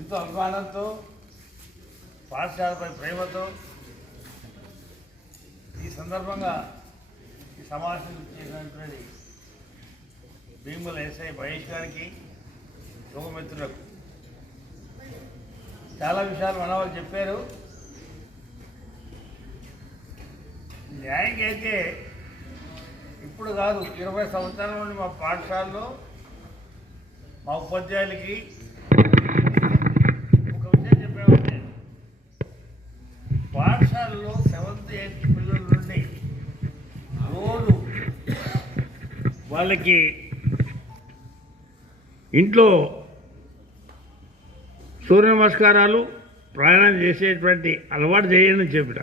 ఎంతో అభిమానంతో పాఠశాలపై ప్రేమతో ఈ సందర్భంగా ఈ సమావేశం చేసినటువంటి భీముల ఎస్ఐ మహేష్ గారికి యువమిత్రులకు చాలా విషయాలు మన వాళ్ళు చెప్పారు. న్యాయంగా అయితే ఇప్పుడు కాదు ఇరవై సంవత్సరాల నుండి మా పాఠశాలలో మా ఉపాధ్యాయులకి ఒక విషయం చెప్పామంటే పాఠశాలలో సెవెంత్ ఎయిత్ పిల్లల నుండి రోజు వాళ్ళకి ఇంట్లో సూర్య నమస్కారాలు ప్రయాణం చేసేటువంటి అలవాటు చేయండి అని చెప్పిన.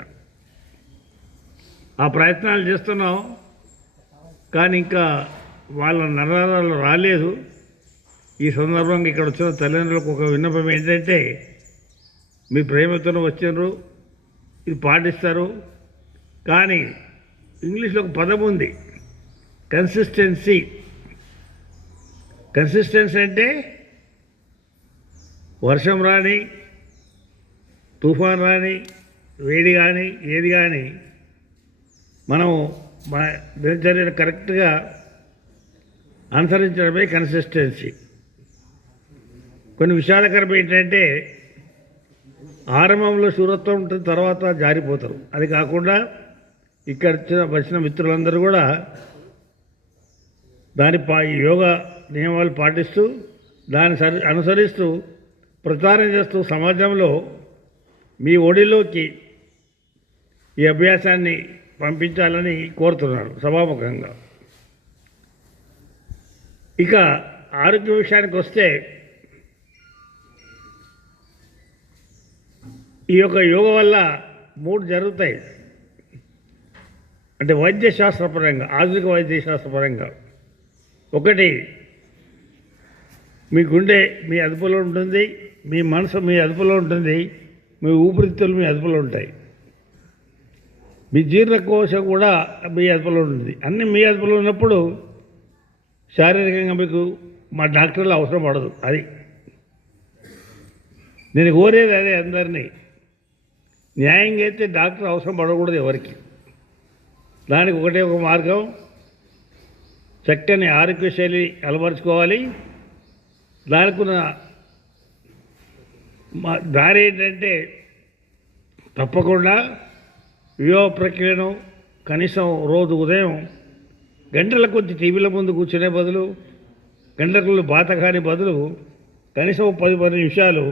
ఆ ప్రయత్నాలు చేస్తున్నాం కానీ ఇంకా వాళ్ళ నరాలు రాలేదు. ఈ సందర్భంగా ఇక్కడ వచ్చిన తల్లిదండ్రులకు ఒక విన్నపం ఏంటంటే మీ ప్రేమతో వచ్చినారు ఇది పాటిస్తారు కానీ ఇంగ్లీష్లో ఒక పదం ఉంది. కన్సిస్టెన్సీ. కన్సిస్టెన్సీ అంటే వర్షం రాని తుఫాన్ రాని వేడి కానీ ఏది కానీ మనం మన దినచర్యను కరెక్ట్గా అనుసరించడమే కన్సిస్టెన్సీ. కొన్ని విషాదకరం ఏంటంటే ఆరంభంలో శూరత్వం ఉంటుంది తర్వాత జారిపోతారు. అది కాకుండా ఇక్కడ వచ్చిన వచ్చిన మిత్రులందరూ కూడా దాని పా యోగా నియమాలు పాటిస్తూ దాన్ని సరి అనుసరిస్తూ ప్రచారం చేస్తూ సమాజంలో మీ ఒడిలోకి ఈ అభ్యాసాన్ని పంపించాలని కోరుతున్నాను సభాముఖంగా. ఇక ఆరోగ్య విషయానికి వస్తే ఈ యొక్క యోగ వల్ల మూడు జరుగుతాయి. అంటే వైద్యశాస్త్రపరంగా ఆధునిక వైద్యశాస్త్రపరంగా. ఒకటి మీ గుండె మీ అదుపులో ఉంటుంది మీ మనసు మీ అదుపులో ఉంటుంది మీ ఊపిరితిత్తులు మీ అదుపులో ఉంటాయి. మీ జీర్ణకోశ కూడా మీ అదుపులో ఉంటుంది. అన్నీ మీ అదుపులో ఉన్నప్పుడు శారీరకంగా మీకు మా డాక్టర్లు అవసరం పడదు. అది నేను కోరేది అదే అందరినీ. న్యాయంగా అయితే డాక్టర్ అవసరం పడకూడదు ఎవరికి. దానికి ఒకటే ఒక మార్గం. చక్కని ఆరోగ్యశైలి అలవరుచుకోవాలి. దానికి మా దారి ఏంటంటే తప్పకుండా వివాహ ప్రక్రియను కనీసం రోజు ఉదయం గంటల కొద్ది టీవీల ముందు కూర్చునే బదులు గంటలకు బాత కాని బదులు కనీసం పది పది నిమిషాలు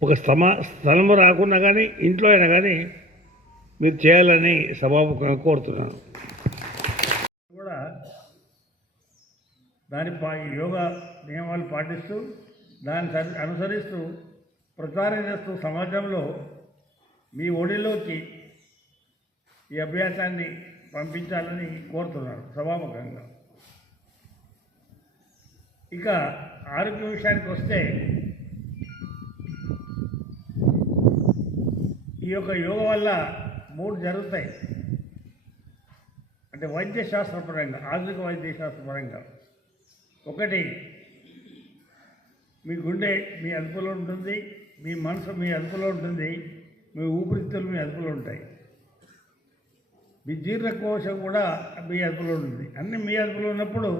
ఒక స్థమ స్థలము రాకున్నా కానీ ఇంట్లో అయినా కానీ మీరు చేయాలని సభాముఖంగా కోరుతున్నాను కూడా దాని పా యోగా నియమాలు పాటిస్తూ దాన్ని అనుసరిస్తూ ప్రచారం చేస్తూ సమాజంలో మీ ఒడిలోకి ఈ అభ్యాసాన్ని పంపించాలని కోరుతున్నారు సభాముఖంగా. ఇక ఆరోగ్య విషయానికి వస్తే ఈ యొక్క యోగ వల్ల మూడు జరుగుతాయి. అంటే వైద్యశాస్త్రపరంగా ఆధునిక వైద్యశాస్త్రపరంగా ఒకటి మీ గుండె మీ అదుపులో ఉంటుంది మీ మనసు మీ అదుపులో ఉంటుంది మీ ఊపిరితిత్తులు మీ అదుపులో ఉంటాయి. మీ జీర్ణకోశం కూడా మీ అదుపులో ఉంటుంది. అన్నీ మీ అదుపులో ఉన్నప్పుడు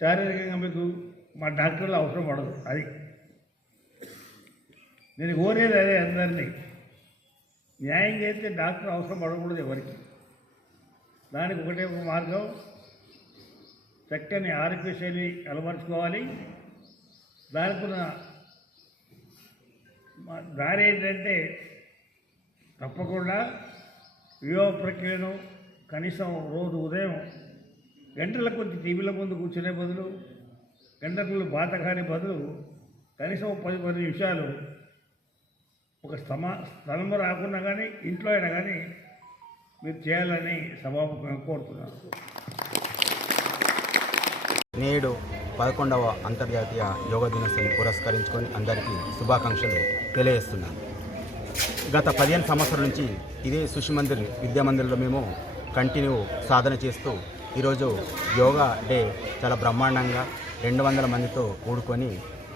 శారీరకంగా మీకు మా డాక్టర్లు అవసరం పడదు. అది నేను కోరేది అదే అందరినీ. న్యాయంగా అయితే డాక్టర్ అవసరం పడకూడదు ఎవరికి. దానికి ఒకటే ఒక మార్గం. చక్కని ఆరోగ్యశైలి అలవరుచుకోవాలి. దానికున్న దారి ఏంటంటే తప్పకుండా వివాహ ప్రక్రియను కనీసం రోజు ఉదయం గంటల కొద్ది టీవీల ముందు కూర్చునే బదులు గంటలు బాత కాని బదులు కనీసం పది పది నిమిషాలు ఒక స్థమ స్థలము రాకున్నా కానీ ఇంట్లో అయినా కానీ మీరు చేయాలని సభాముఖంగా కోరుతున్నాను. నేడు పదకొండవ అంతర్జాతీయ యోగా దినోత్సవం పురస్కరించుకొని అందరికీ శుభాకాంక్షలు తెలియజేస్తున్నాను. గత పదిహేను సంవత్సరాల నుంచి ఇదే సుషి మందిర్ విద్యా మందిర్లో మేము కంటిన్యూ సాధన చేస్తూ ఈరోజు యోగా డే చాలా బ్రహ్మాండంగా రెండు వందల మందితో కూడుకొని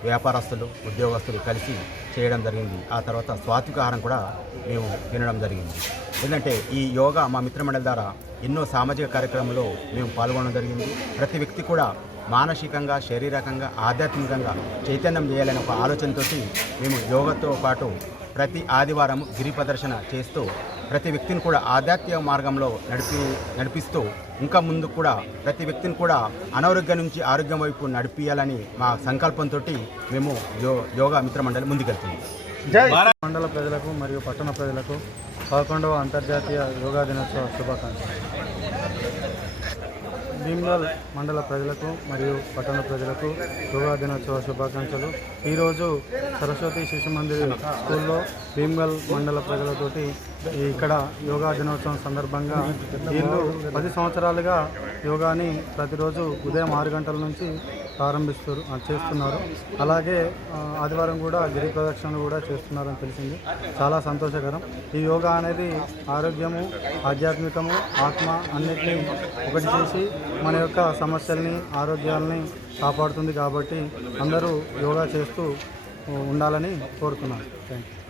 వ్యాపారస్తులు ఉద్యోగస్తులు కలిసి చేయడం జరిగింది. ఆ తర్వాత స్వాతికాహారం కూడా మేము తినడం జరిగింది. ఎందుకంటే ఈ యోగా మా మిత్రమండలి ద్వారా ఎన్నో సామాజిక కార్యక్రమంలో మేము పాల్గొనడం జరిగింది. ప్రతి వ్యక్తి కూడా మానసికంగా శారీరకంగా ఆధ్యాత్మికంగా చైతన్యం చేయాలనే ఒక ఆలోచనతోటి మేము యోగతో పాటు ప్రతి ఆదివారం గిరి ప్రదర్శన చేస్తూ ప్రతి వ్యక్తిని కూడా ఆధ్యాత్మిక మార్గంలో నడిపి నడిపిస్తూ ఇంకా ముందు కూడా ప్రతి వ్యక్తిని కూడా అనారోగ్యం నుంచి ఆరోగ్యం వైపు నడిపించాలని మా సంకల్పంతో మేము యో యోగా మిత్ర మండలి ముందుకెళ్తుంది మండల ప్రజలకు మరియు పట్టణ ప్రజలకు పదకొండవ అంతర్జాతీయ యోగా దినోత్సవ శుభాకాంక్షలు. భీమ్గల్ మండల ప్రజలకు మరియు పట్టణ ప్రజలకు యోగా దినోత్సవ శుభాకాంక్షలు. ఈరోజు సరస్వతి శిశు మందిర్ స్కూల్లో భీమ్గల్ మండల ప్రజలతోటి ఇక్కడ యోగా దినోత్సవం సందర్భంగా వీళ్ళు పది సంవత్సరాలుగా యోగాని ప్రతిరోజు ఉదయం ఆరు గంటల నుంచి ప్రారంభిస్తారు చేస్తున్నారు. అలాగే ఆదివారం కూడా గిరి ప్రదక్షిణలు కూడా చేస్తున్నారని తెలిసింది. చాలా సంతోషకరం. ఈ యోగా అనేది ఆరోగ్యము ఆధ్యాత్మికము ఆత్మ అన్నిటినీ ఒకటి చేసి మన యొక్క సమస్యల్ని ఆరోగ్యాలని కాపాడుతుంది కాబట్టి అందరూ యోగా చేస్తూ ఉండాలని కోరుతున్నాను. Thank you